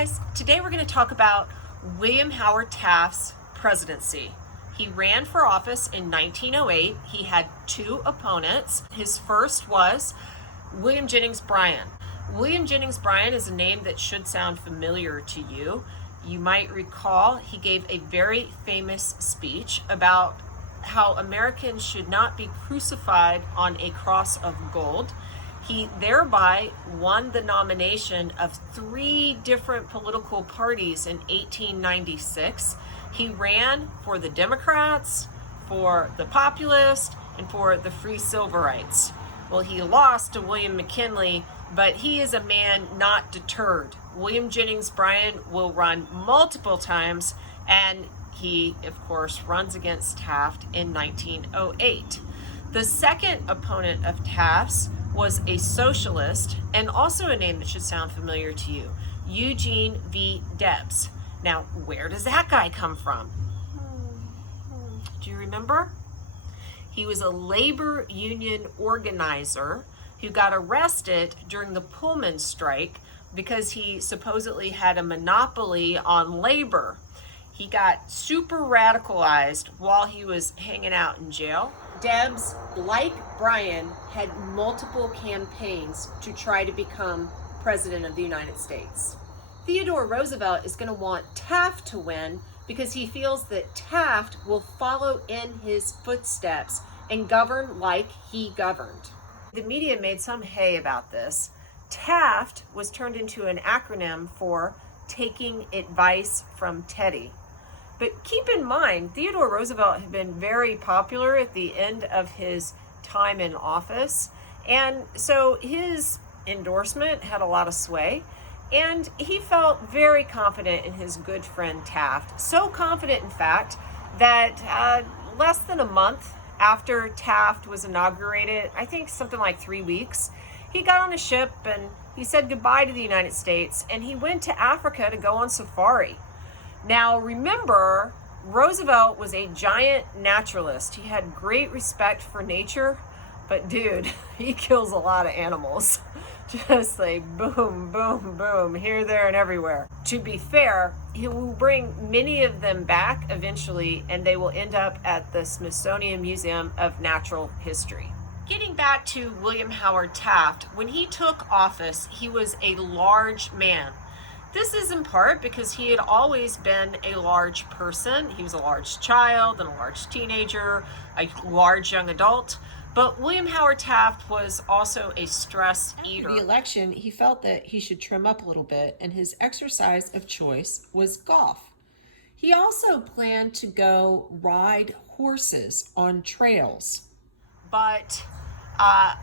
guys, today we're going to talk about William Howard Taft's presidency. He ran for office in 1908. He had two opponents. His first was William Jennings Bryan. William Jennings Bryan is a name that should sound familiar to you. You might recall he gave a very famous speech about how Americans should not be crucified on a cross of gold. He thereby won the nomination of three different political parties in 1896. He ran for the Democrats, for the Populists, and for the Free Civilites. Well, he lost to William McKinley, but he is a man not deterred. William Jennings Bryan will run multiple times, and he, of course, runs against Taft in 1908. The second opponent of Taft's was a socialist, and also a name that should sound familiar to you, Eugene V. Debs. Now, where does that guy come from? Do you remember? He was a labor union organizer who got arrested during the Pullman strike because he supposedly had a monopoly on labor. He got super radicalized while he was hanging out in jail. Debs, like Bryan, had multiple campaigns to try to become president of the United States. Theodore Roosevelt is going to want Taft to win because he feels that Taft will follow in his footsteps and govern like he governed. The media made some hay about this. Taft was turned into an acronym for taking advice from Teddy. But keep in mind, Theodore Roosevelt had been very popular at the end of his time in office. And so his endorsement had a lot of sway. And he felt very confident in his good friend Taft. So confident, in fact, that less than a month after Taft was inaugurated, I think something like 3 weeks, he got on a ship and he said goodbye to the United States, and he went to Africa to go on safari. Now, remember, Roosevelt was a giant naturalist. He had great respect for nature, but dude, he kills a lot of animals. Just like boom, boom, boom, here, there, and everywhere. To be fair, he will bring many of them back eventually, and they will end up at the Smithsonian Museum of Natural History. Getting back to William Howard Taft, when he took office, he was a large man. This is in part because he had always been a large person. He was a large child and a large teenager, a large young adult. But William Howard Taft was also a stress eater. After the election, he felt that he should trim up a little bit, and his exercise of choice was golf. He also planned to go ride horses on trails. But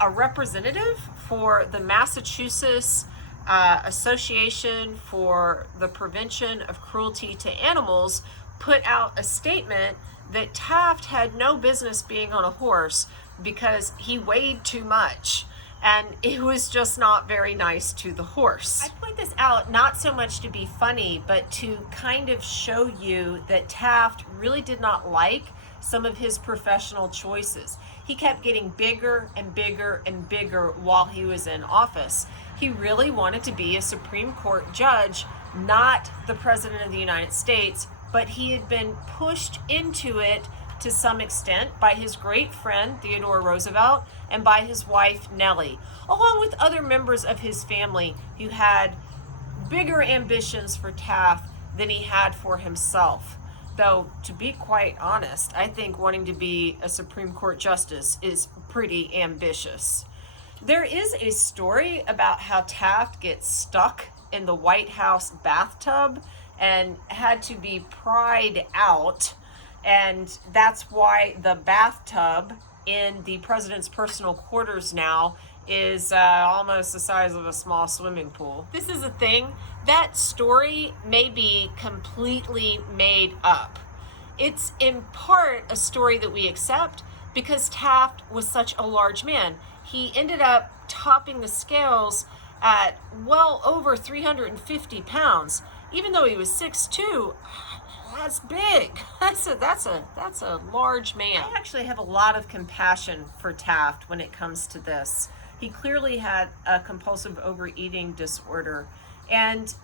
a representative for the Massachusetts Association for the Prevention of Cruelty to Animals put out a statement that Taft had no business being on a horse because he weighed too much, and it was just not very nice to the horse. I point this out not so much to be funny, but to kind of show you that Taft really did not like some of his professional choices. He kept getting bigger and bigger and bigger while he was in office. He really wanted to be a Supreme Court judge, not the President of the United States, but he had been pushed into it to some extent by his great friend Theodore Roosevelt and by his wife Nellie, along with other members of his family who had bigger ambitions for Taft than he had for himself. Though, to be quite honest, I think wanting to be a Supreme Court justice is pretty ambitious. There is a story about how Taft gets stuck in the White House bathtub and had to be pried out, and that's why the bathtub in the president's personal quarters now is almost the size of a small swimming pool. This is a thing. That story may be completely made up. It's in part a story that we accept because Taft was such a large man. He ended up topping the scales at well over 350 pounds. Even though he was 6'2", that's big. That's a large man. I actually have a lot of compassion for Taft when it comes to this. He clearly had a compulsive overeating disorder, and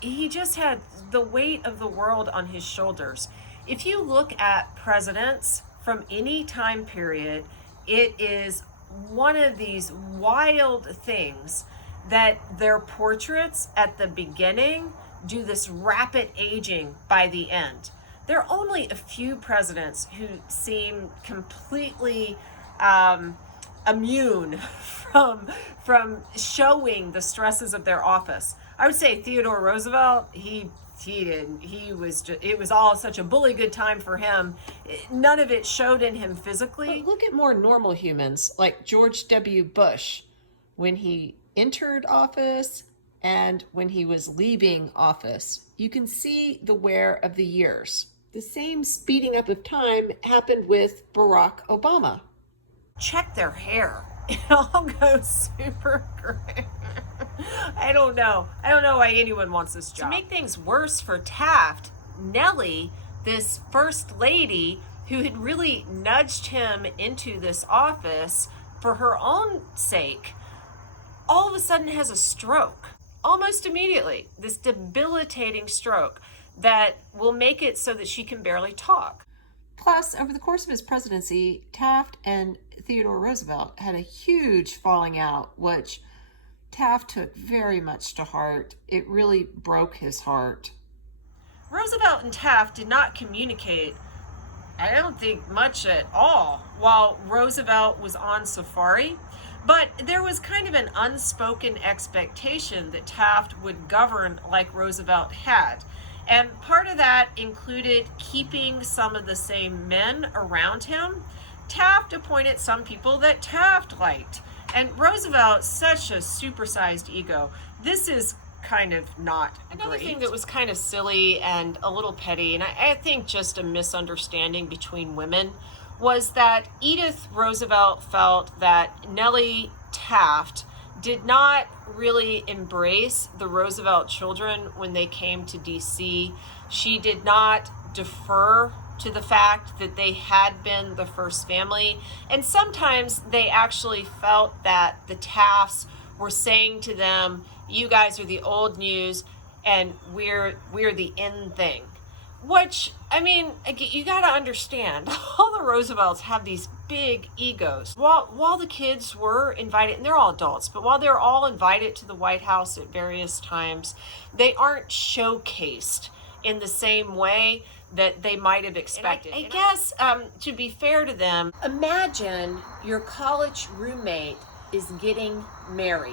he just had the weight of the world on his shoulders. If you look at presidents from any time period, it is one of these wild things that their portraits at the beginning do this rapid aging by the end. There are only a few presidents who seem completely immune from showing the stresses of their office. I would say Theodore Roosevelt, he didn't. It was all such a bully good time for him. None of it showed in him physically. But look at more normal humans like George W. Bush when he entered office and when he was leaving office. You can see the wear of the years. The same speeding up of time happened with Barack Obama. Check their hair. It all goes super gray. I don't know why anyone wants this job. To make things worse for Taft, Nellie, this first lady who had really nudged him into this office for her own sake, all of a sudden has a stroke. Almost immediately, this debilitating stroke that will make it so that she can barely talk. Plus, over the course of his presidency, Taft and Theodore Roosevelt had a huge falling out, which Taft took very much to heart. It really broke his heart. Roosevelt and Taft did not communicate, I don't think, much at all while Roosevelt was on safari. But there was kind of an unspoken expectation that Taft would govern like Roosevelt had. And part of that included keeping some of the same men around him. Taft appointed some people that Taft liked. And Roosevelt, such a supersized ego. This is kind of not Another thing that was kind of silly and a little petty, and I think just a misunderstanding between women, was that Edith Roosevelt felt that Nellie Taft did not really embrace the Roosevelt children when they came to DC. She did not defer to the fact that they had been the first family. And sometimes they actually felt that the Tafts were saying to them, you guys are the old news and we're the in thing. Which, I mean, you got to understand, all the Roosevelts have these big egos. While the kids were invited, and they're all adults, but while they're all invited to the White House at various times, they aren't showcased in the same way that they might have expected. I guess, to be fair to them, imagine your college roommate is getting married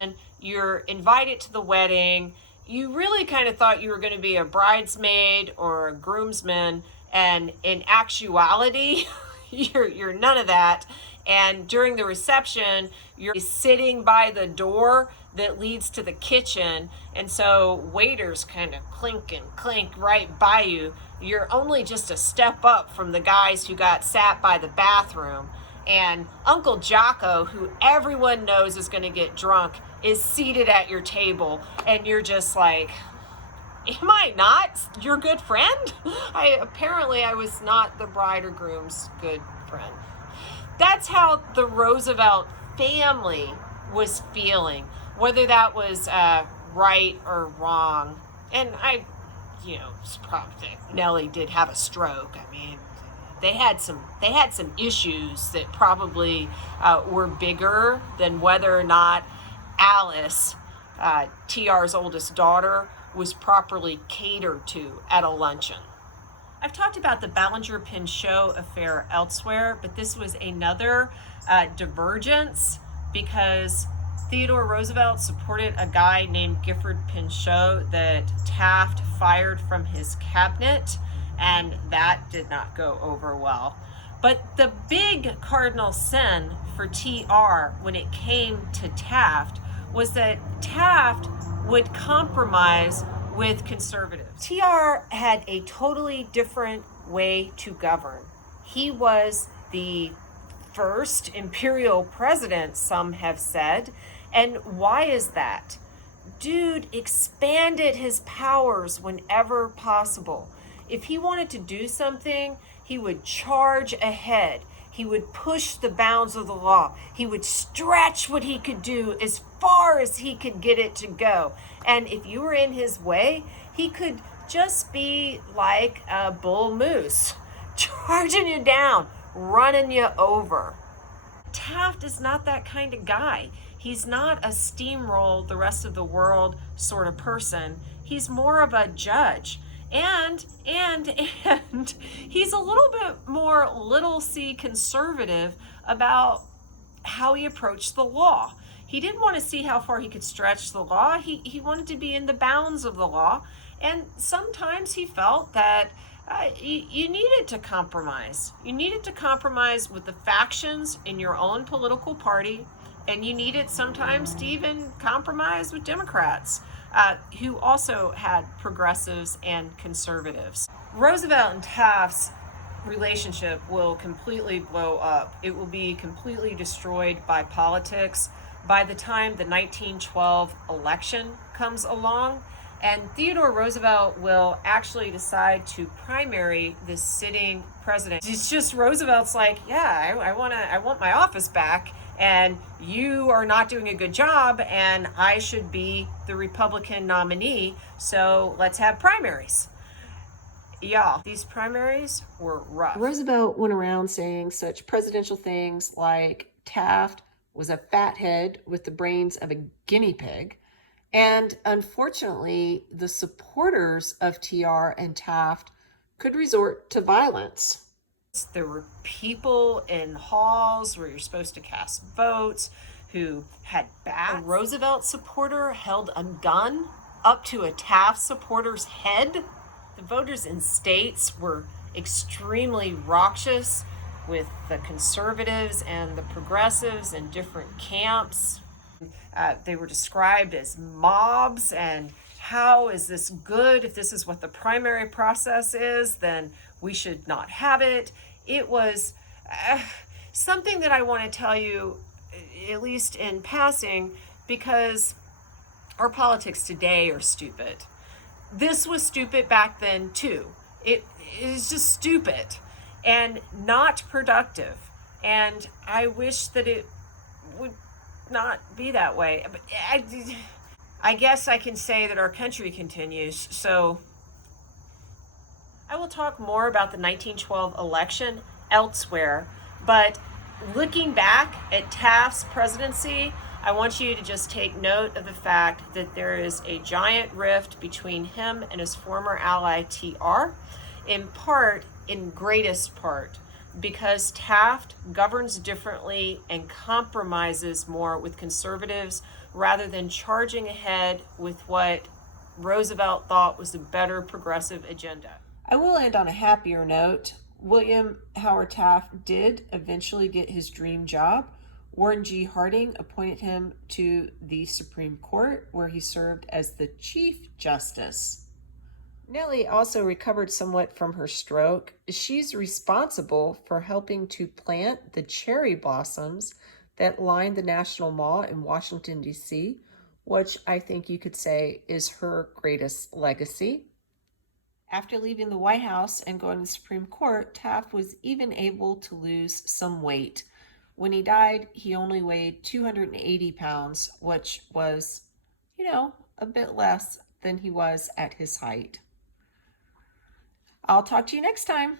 and you're invited to the wedding. You really kind of thought you were going to be a bridesmaid or a groomsman, and in actuality, you're none of that. And during the reception, you're sitting by the door that leads to the kitchen, and so waiters kind of clink and clink right by you. You're only just a step up from the guys who got sat by the bathroom. And Uncle Jocko, who everyone knows is going to get drunk, is seated at your table, and you're just like, am I not your good friend? Apparently I was not the bride or groom's good friend. That's how the Roosevelt family was feeling, whether that was right or wrong. And Nellie did have a stroke. I mean, they had some issues that probably were bigger than whether or not Alice, TR's oldest daughter, was properly catered to at a luncheon. I've talked about the Ballinger-Pinchot affair elsewhere, but this was another divergence because Theodore Roosevelt supported a guy named Gifford Pinchot that Taft fired from his cabinet, and that did not go over well. But the big cardinal sin for TR when it came to Taft was that Taft would compromise with conservatives. TR had a totally different way to govern. He was the first imperial president, some have said. And why is that? Dude expanded his powers whenever possible. If he wanted to do something, he would charge ahead. He would push the bounds of the law. He would stretch what he could do as far as he could get it to go. And if you were in his way, he could just be like a bull moose, charging you down, running you over. Taft is not that kind of guy. He's not a steamroll the rest of the world sort of person. He's more of a judge. And he's a little bit more little c conservative about how he approached the law. He didn't want to see how far he could stretch the law. He wanted to be in the bounds of the law. And sometimes he felt that you needed to compromise. You needed to compromise with the factions in your own political party, and you needed sometimes to even compromise with Democrats, who also had progressives and conservatives. Roosevelt and Taft's relationship will completely blow up. It will be completely destroyed by politics by the time the 1912 election comes along. And Theodore Roosevelt will actually decide to primary the sitting president. It's just Roosevelt's like, yeah, I want my office back, and you are not doing a good job, and I should be the Republican nominee, so let's have primaries. Yeah, these primaries were rough. Roosevelt went around saying such presidential things like Taft was a fathead with the brains of a guinea pig. And unfortunately, the supporters of TR and Taft could resort to violence. There were people in halls where you're supposed to cast votes who had bats. A Roosevelt supporter held a gun up to a Taft supporter's head. The voters in states were extremely raucous with the conservatives and the progressives in different camps. They were described as mobs, and how is this good? If this is what the primary process is, then we should not have it. It was something that I want to tell you, at least in passing, because our politics today are stupid. This was stupid back then too. It is just stupid and not productive. And I wish that it would not be that way. But I guess I can say that our country continues. So I will talk more about the 1912 election elsewhere. But looking back at Taft's presidency, I want you to just take note of the fact that there is a giant rift between him and his former ally TR, in greatest part, because Taft governs differently and compromises more with conservatives rather than charging ahead with what Roosevelt thought was a better progressive agenda. I will end on a happier note. William Howard Taft did eventually get his dream job. Warren G. Harding appointed him to the Supreme Court, where he served as the Chief Justice. Nellie also recovered somewhat from her stroke. She's responsible for helping to plant the cherry blossoms that line the National Mall in Washington, D.C., which I think you could say is her greatest legacy. After leaving the White House and going to the Supreme Court, Taft was even able to lose some weight. When he died, he only weighed 280 pounds, which was, a bit less than he was at his height. I'll talk to you next time.